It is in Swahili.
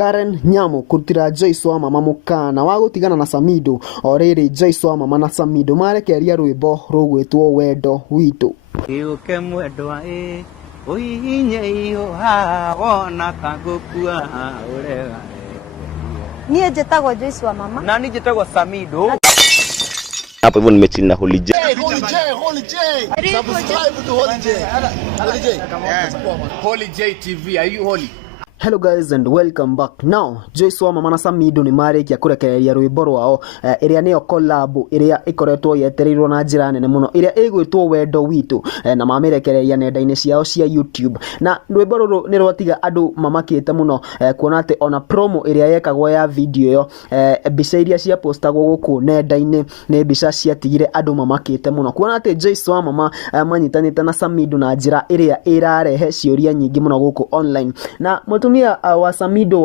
Karen Nyamu kutira Joyce Wamamaa Múkaana wa gutigana na Samido oriri Joyce Wamamaa na Samido marekeria rwimbo rugwitwo wendo witu iuke mwendwa uihinye iyo ha wona kagukua urega nie njitagwo Joyce Wamamaa na ni njitagwo Samido. Hapo hivyo nimechini na Holy J. Subscribe to Holy J. Holy J TV. Are you holy? Hello guys and welcome back. Now Joyce Wamamaa na Samido ni marekia kurekereria rwimbo rwao iria niyo collab iria ikoretwo yetereirwo na njira nene muno iria igwitwo wendo witu na mamirekereria nenda-ini ciao cia YouTube. Na rwimbo ruru ni rwatiga andu mamakite muno kuona ati ona promo iria yekagwo ya video yo mbica iria cia postagwo guku nenda-ini ni mbica ciatigire andu mamakite muno kuona ati Joyce Wamamaa manyitanite na Samido na njira iria irarehe ciuria nyingi muno guku online. Na mutumia wa Samido